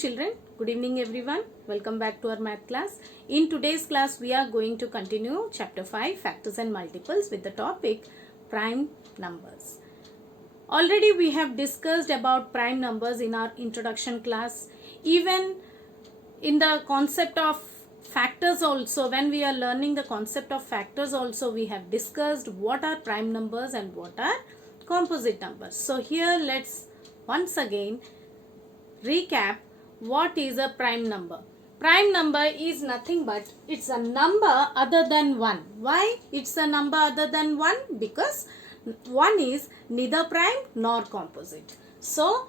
children, good evening everyone. Welcome back to our math class. In today's class we are going to continue chapter 5 factors and multiples with the topic prime numbers. Already we have discussed about prime numbers in our introduction class. Even in the concept of factors also, when we are learning the concept of factors also, we have discussed what are prime numbers and what are composite numbers. So here let's once again recap what is a prime number. Prime number is nothing but it's a number other than 1. Why it's a number other than 1? Because 1 is neither prime nor composite. So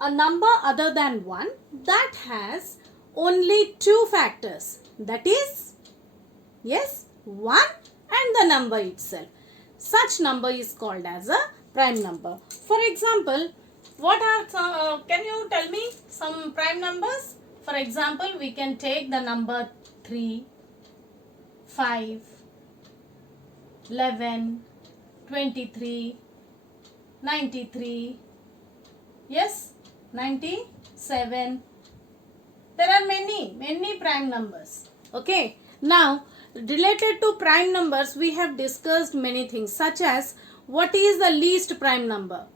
a number other than 1 that has only two factors, that is, yes, 1 and the number itself. Such number is called as a prime number. For example, what are some, can you tell me some prime numbers? For example, we can take the number 3, 5, 11, 23, 93, yes, 97. There are many prime numbers. Okay. Now, related to prime numbers, we have discussed many things such as what is the least prime number?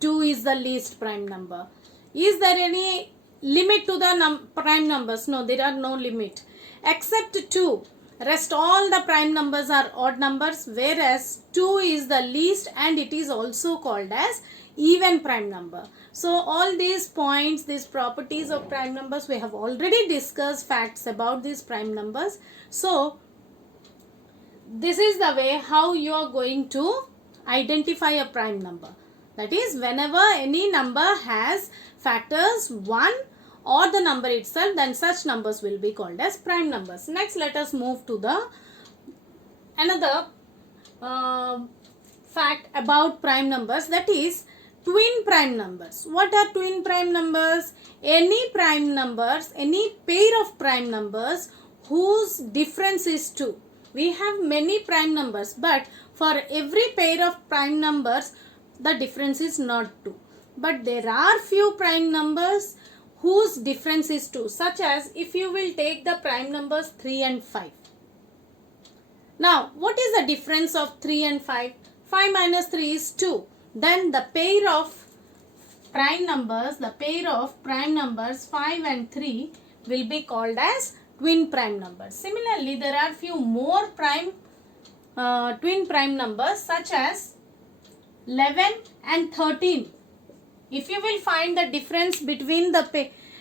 2 is the least prime number. Is there any limit to the prime numbers? No, there are no limit. Except 2. Rest all the prime numbers are odd numbers, whereas 2 is the least and it is also called as even prime number. So all these points, these properties of prime numbers, we have already discussed facts about these prime numbers. So this is the way how you are going to identify a prime number. That is, whenever any number has factors 1 or the number itself, then such numbers will be called as prime numbers. Next, let us move to the another fact about prime numbers, that is twin prime numbers. What are twin prime numbers? Any prime numbers, any pair of prime numbers whose difference is 2. We have many prime numbers, but for every pair of prime numbers, the difference is not 2. But there are few prime numbers whose difference is 2, such as if you will take the prime numbers 3 and 5. Now, what is the difference of 3 and 5? 5 minus 3 is 2. Then the pair of prime numbers 5 and 3 will be called as twin prime numbers. Similarly, there are few more twin prime numbers such as 11 and 13. If you will find the difference between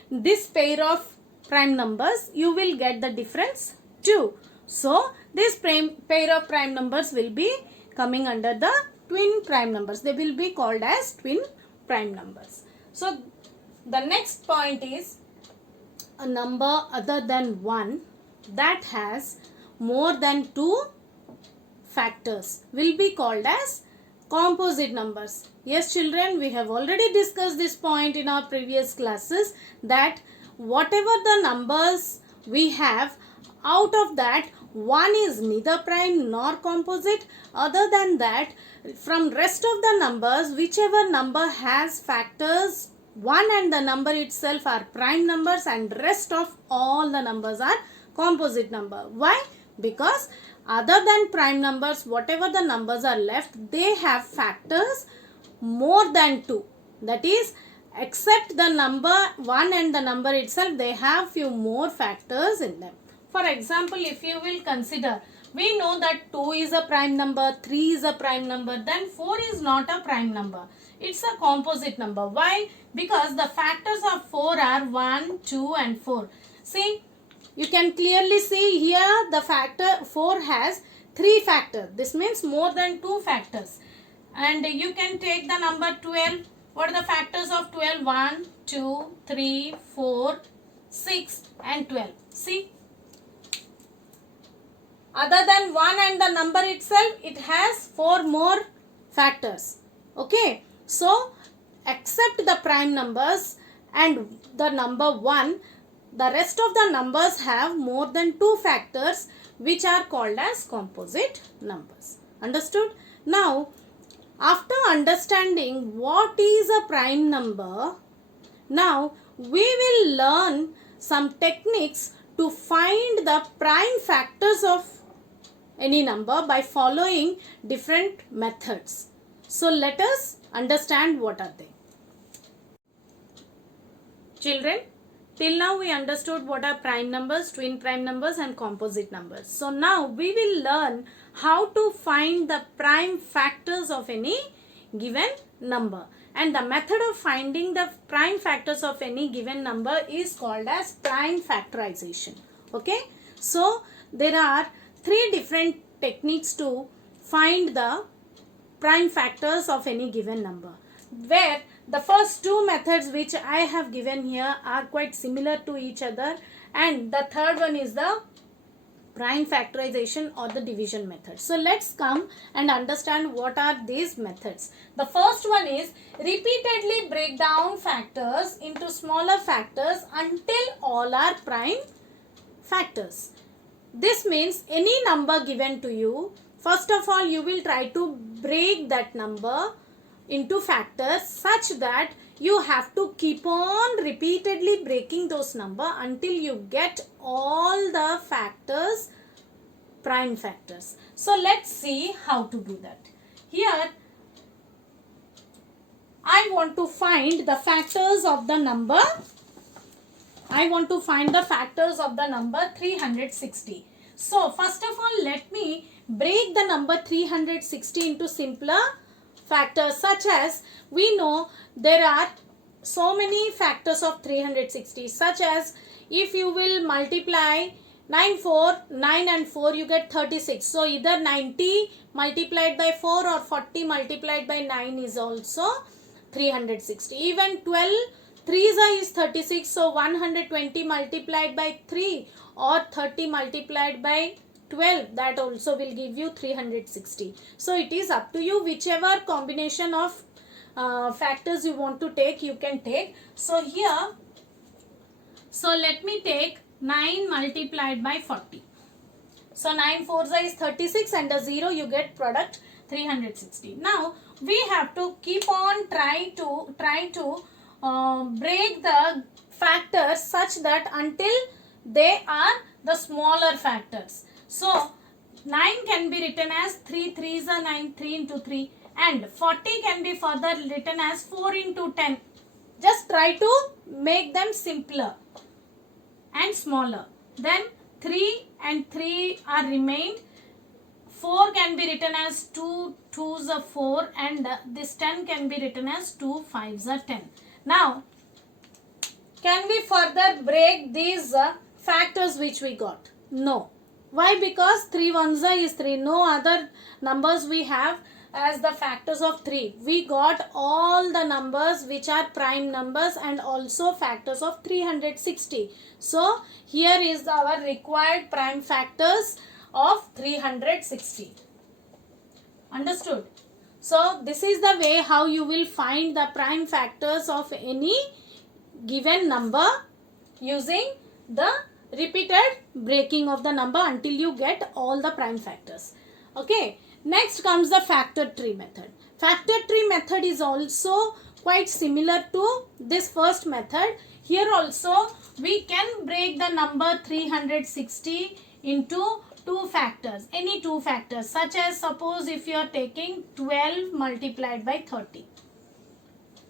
this pair of prime numbers, you will get the difference 2. So, this pair of prime numbers will be coming under the twin prime numbers. They will be called as twin prime numbers. So, the next point is a number other than 1 that has more than 2 factors will be called as composite numbers. Yes children, we have already discussed this point in our previous classes that whatever the numbers we have, out of that 1 is neither prime nor composite. Other than that, from rest of the numbers, whichever number has factors 1 and the number itself are prime numbers and rest of all the numbers are composite number. Why? Because other than prime numbers, whatever the numbers are left, they have factors more than 2. That is, except the number 1 and the number itself, they have few more factors in them. For example, if you will consider, we know that 2 is a prime number, 3 is a prime number, then 4 is not a prime number. It's a composite number. Why? Because the factors of 4 are 1, 2 and 4. See, you can clearly see here the factor 4 has 3 factors. This means more than 2 factors. And you can take the number 12. What are the factors of 12? 1, 2, 3, 4, 6 and 12. See, other than 1 and the number itself, it has 4 more factors. Okay. So, except the prime numbers and the number 1, the rest of the numbers have more than 2 factors which are called as composite numbers. Understood? Now, after understanding what is a prime number, now we will learn some techniques to find the prime factors of any number by following different methods. So let us understand what are they. Children, till now we understood what are prime numbers, twin prime numbers and composite numbers. So now we will learn how to find the prime factors of any given number. And the method of finding the prime factors of any given number is called as prime factorization. Okay. So there are three different techniques to find the prime factors of any given number, where the first two methods which I have given here are quite similar to each other, and the third one is the prime factorization or the division method. So let's come and understand what are these methods. The first one is repeatedly break down factors into smaller factors until all are prime factors. This means any number given to you, first of all you will try to break that number into factors such that you have to keep on repeatedly breaking those number until you get all the factors prime factors. So let's see how to do that. Here I want to find the factors of the number. I want to find the factors of the number 360. So first of all, let me break the number 360 into simpler factors, such as we know there are so many factors of 360, such as if you will multiply 9 and 4, you get 36. So either 90 multiplied by 4 or 40 multiplied by 9 is also 360. Even 12 3s is 36. So 120 multiplied by 3 or 30 multiplied by 12, that also will give you 360. So it is up to you, whichever combination of factors you want to take, you can take. So here, so let me take 9 multiplied by 40. So 9 4s is 36 and a 0, you get product 360. Now we have to keep on try to break the factors such that until they are the smaller factors. So 9 can be written as 3 3s are 9, 3 into 3, and 40 can be further written as 4 into 10. Just try to make them simpler and smaller. Then 3 and 3 are remained. 4 can be written as 2 2s are 4, and this 10 can be written as 2 5s are 10. Now, can we further break these factors which we got? No. Why? Because 3 1s is 3. No other numbers we have as the factors of 3. We got all the numbers which are prime numbers and also factors of 360. So here is our required prime factors of 360. Understood? So this is the way how you will find the prime factors of any given number using the repeated breaking of the number until you get all the prime factors. Okay. Next comes the factor tree method. Factor tree method is also quite similar to this first method. Here also we can break the number 360 into two factors, any two factors, such as suppose if you are taking 12 multiplied by 30.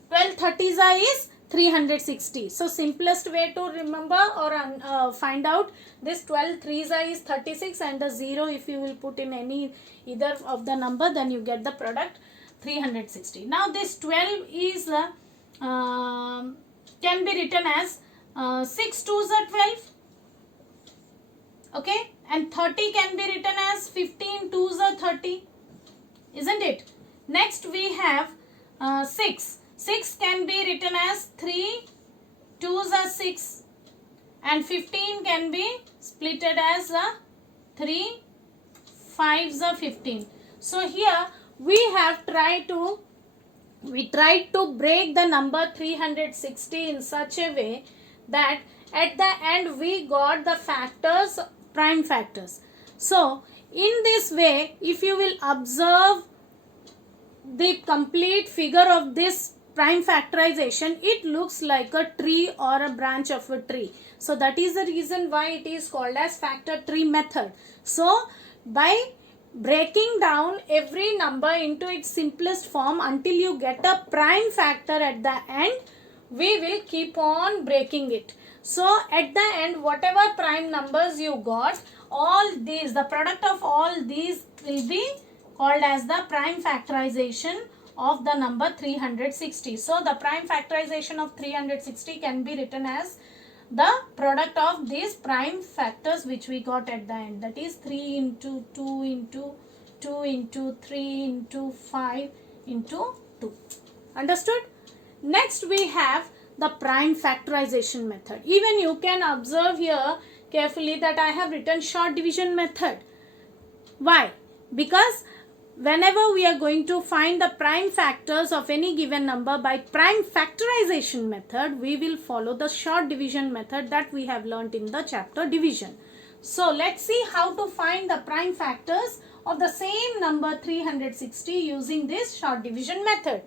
12 30s is 360. So simplest way to remember or find out this 12 3s is 36, and the 0 if you will put in any either of the number, then you get the product 360. Now this 12 is can be written as 6 2s are 12. Okay, and 30 can be written as 15 2s are 30, isn't it? Next we have 6. 6 can be written as 3 2s are 6, and 15 can be splitted as 3 5s are 15. So here we have tried to break the number 360 in such a way that at the end we got the factors, prime factors. So in this way, if you will observe the complete figure of this prime factorization, it looks like a tree or a branch of a tree. So that is the reason why it is called as factor tree method. So by breaking down every number into its simplest form until you get a prime factor at the end, we will keep on breaking it. So at the end, whatever prime numbers you got, all these, the product of all these will be called as the prime factorization of the number 360. So the prime factorization of 360 can be written as the product of these prime factors which we got at the end, that is 3 into 2 into 2 into 3 into 5 into 2. Understood? Next we have the prime factorization method. Even you can observe here carefully that I have written short division method. Why? Because whenever we are going to find the prime factors of any given number by prime factorization method, we will follow the short division method that we have learnt in the chapter division. So let's see how to find the prime factors of the same number 360 using this short division method.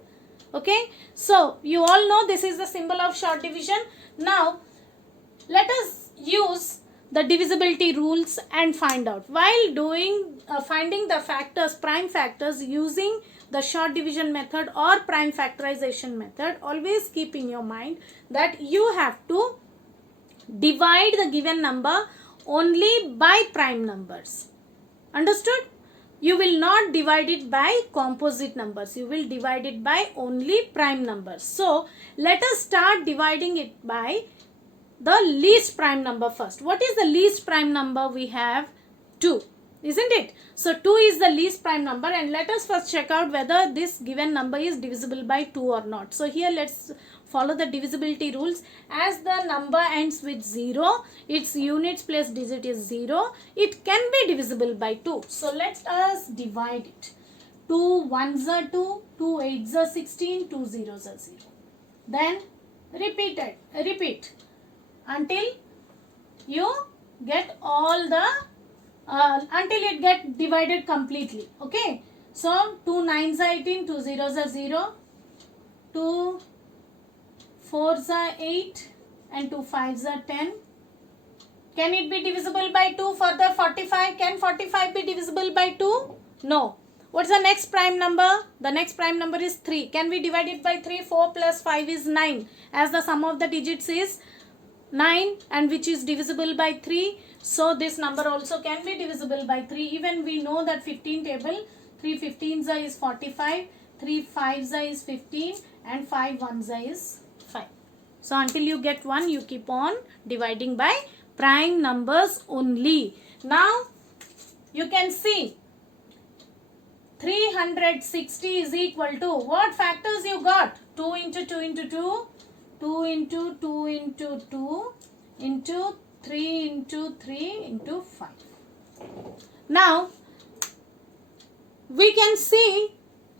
Okay, so you all know this is the symbol of short division. Now let us use the divisibility rules and find out. While doing finding the factors, prime factors using the short division method or prime factorization method, always keep in your mind that you have to divide the given number only by prime numbers. Understood? You will not divide it by composite numbers. You will divide it by only prime numbers. So let us start dividing it by the least prime number first. What is the least prime number? We have 2, isn't it? So 2 is the least prime number, and let us first check out whether this given number is divisible by 2 or not. So here let's follow the divisibility rules. As the number ends with 0, its units place digit is 0, it can be divisible by 2. So let us divide it. 2 1s are 2, 2 8s are 16, 2 0s are 0. Then repeat until you get all the until it get divided completely. Okay, so 2 9s are 18, 2 0s are 0, 2 4s are 8 and 2 5s are 10. Can it be divisible by 2? Further 45, can 45 be divisible by 2? No. What's the next prime number? The next prime number is 3. Can we divide it by 3? 4 plus 5 is 9, as the sum of the digits is 9 and which is divisible by 3. So this number also can be divisible by 3. Even we know that 15 table, 3 15s is 45, 3 5s is 15 and 5 1s is 5. So until you get 1, you keep on dividing by prime numbers only. Now you can see 360 is equal to what factors you got? 2 into 2 into 2, 2 into 2 into 2 into 3 into 3 into 5. Now we can see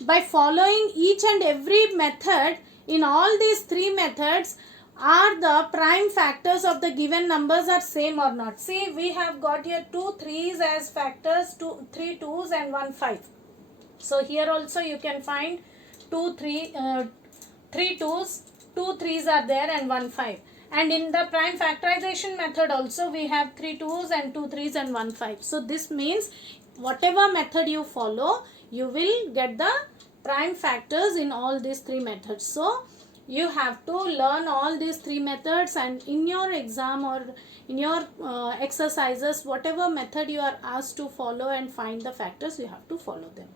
by following each and every method, in all these 3 methods, are the prime factors of the given numbers are same or not. See, we have got here 2 3s as factors, 3 2s and 1 5. So here also you can find 3 2s, 2 3s are there and 1 5. And in the prime factorization method also we have 3 2s and 2 3s and 1 5. So this means whatever method you follow, you will get the prime factors in all these 3 methods. So you have to learn all these 3 methods, and in your exam or in your exercises, whatever method you are asked to follow and find the factors, you have to follow them.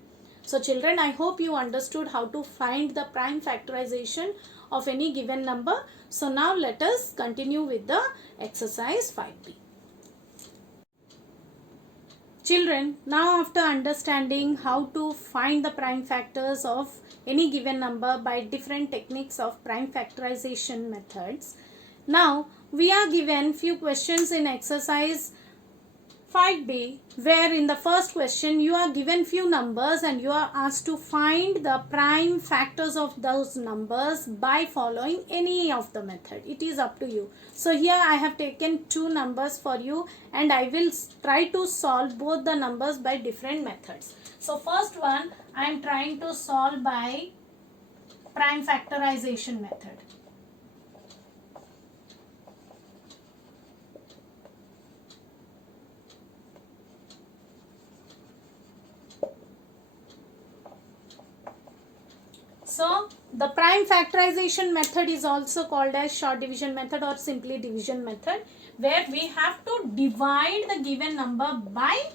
So children, I hope you understood how to find the prime factorization of any given number. So now let us continue with the exercise 5B. Children, now after understanding how to find the prime factors of any given number by different techniques of prime factorization methods, now we are given few questions in exercise 5B, where in the first question you are given few numbers and you are asked to find the prime factors of those numbers by following any of the method. It is up to you. So here I have taken 2 numbers for you and I will try to solve both the numbers by different methods. So first one I am trying to solve by prime factorization method. So the prime factorization method is also called as short division method or simply division method, where we have to divide the given number by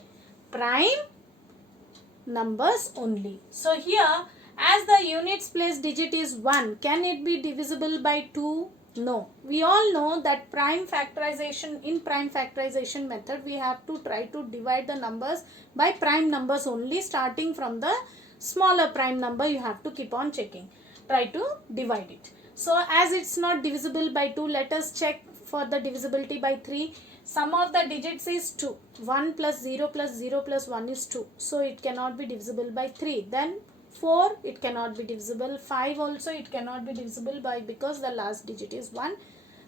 prime numbers only. So here, as the units place digit is 1, can it be divisible by 2? No. We all know that prime factorization method, we have to try to divide the numbers by prime numbers only. Starting from the smaller prime number, you have to keep on checking. Try to divide it. So as it's not divisible by 2, let us check for the divisibility by 3. Sum of the digits is 2. 1 plus 0 plus 0 plus 1 is 2. So it cannot be divisible by 3. Then 4, it cannot be divisible. 5 also it cannot be divisible by, because the last digit is 1.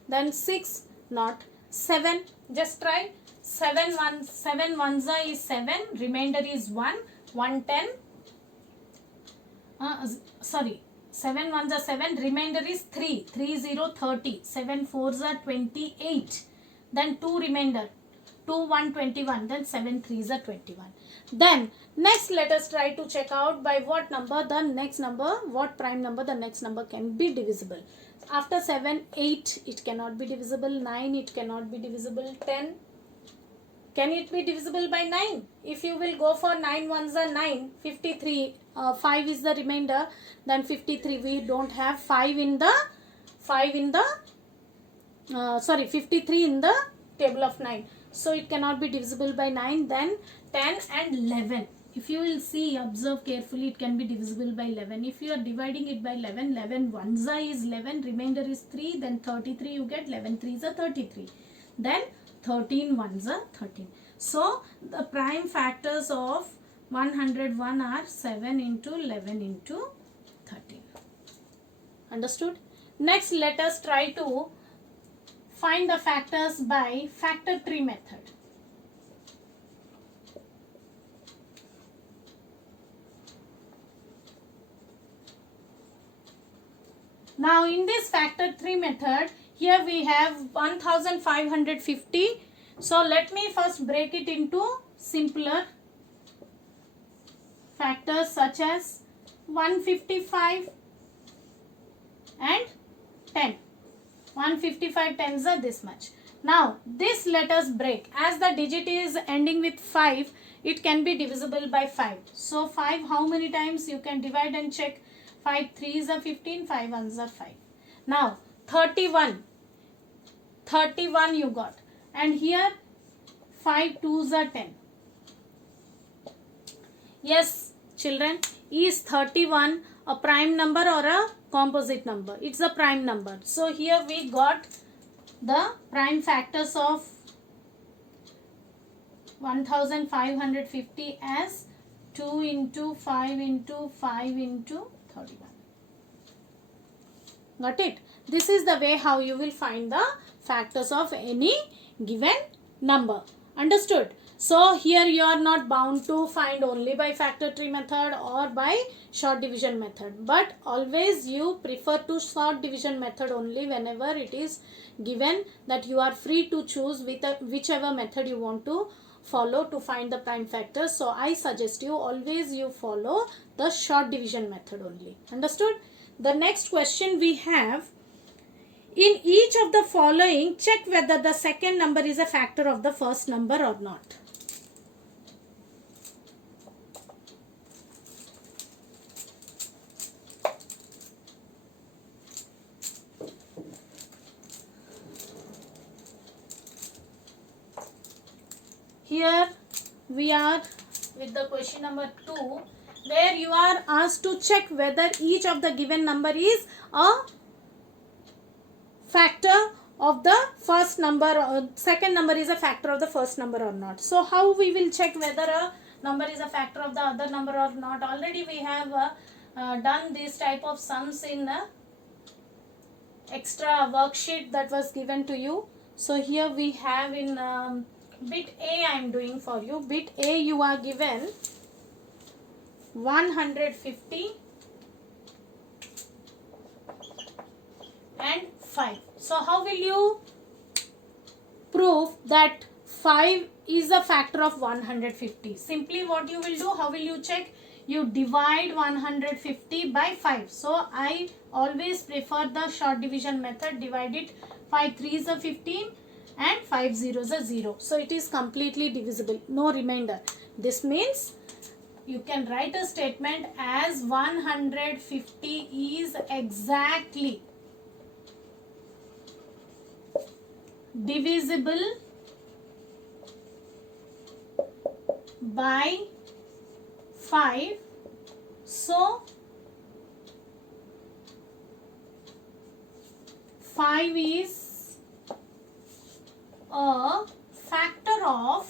Then 6, not. 7, just try. 7 ones is 7, remainder is 1. 110. 7 ones are 7, remainder is 3. 3 0 30. 7 fours are 28. Then 2 remainder. 2 1 21. Then 7 threes are 21. Then next let us try to check out by what number the next number, what prime number the next number can be divisible. After 7, 8 it cannot be divisible. 9 it cannot be divisible. 10, can it be divisible by 9? If you will go for 9 ones are 9. 53, 5 is the remainder. Then 53, we don't have 5 in the 53 in the table of 9. So it cannot be divisible by 9. Then 10 and 11. If you will see, observe carefully, it can be divisible by 11. If you are dividing it by 11, 11 ones is 11, remainder is 3. Then 33 you get, 11 threes are 33. Then 13 ones are 13. So the prime factors of 101 are 7 into 11 into 13. Understood? Next let us try to find the factors by factor tree method. Now in this factor tree method, here we have 1550. So let me first break it into simpler factors such as 155 and 10. 155 tens are this much. Now this let us break. As the digit is ending with 5, it can be divisible by 5. So 5, how many times you can divide and check? 5 3s are 15, 5 1s are 5. Now 31 you got, and here 5 2s are 10. Yes children, is 31 a prime number or a composite number? It's a prime number. So here we got the prime factors of 1550 as 2 into 5 into 5 into 31. Got it? This is the way how you will find the factors of any given number. Understood? So here you are not bound to find only by factor tree method or by short division method, but always you prefer to short division method only whenever it is given that you are free to choose with whichever method you want to follow to find the prime factors. So I suggest you always you follow the short division method only. Understood? The next question we have, in each of the following, check whether the second number is a factor of the first number or not. Here we are with the question number 2, where you are asked to check whether each of the given number is a factor of the first number or second number is a factor of the first number or not. So how we will check whether a number is a factor of the other number or not? Already we have done this type of sums in the extra worksheet that was given to you. So here we have in bit A I am doing for you. Bit A you are given 150 5. So how will you prove that 5 is a factor of 150? Simply what you will do, how will you check? You divide 150 by 5. So I always prefer the short division method. Divide it. 5 3s are 15 and 5 zeros are 0. So it is completely divisible. No remainder. This means you can write a statement as 150 is exactly divisible by 5. So 5 is a factor of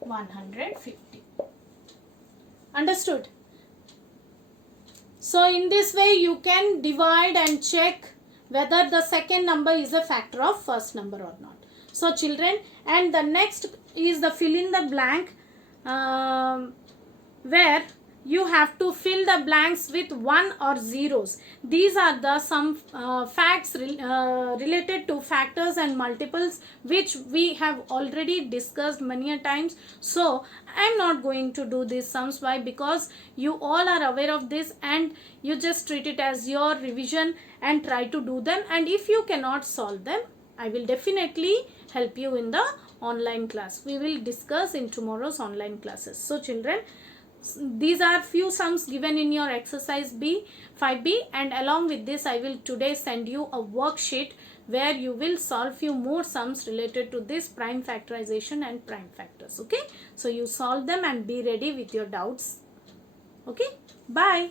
150. Understood? So in this way you can divide and check whether the second number is a factor of first number or not. So children, and the next is the fill in the blank, where you have to fill the blanks with 1 or zeros. These are the some facts related to factors and multiples, which we have already discussed many a times. So I am not going to do these sums. Why? Because you all are aware of this and you just treat it as your revision and try to do them. And if you cannot solve them, I will definitely help you in the online class. We will discuss in tomorrow's online classes. So children, these are few sums given in your exercise B 5B, and along with this I will today send you a worksheet where you will solve few more sums related to this prime factorization and prime factors. Okay, so you solve them and be ready with your doubts. Okay, bye.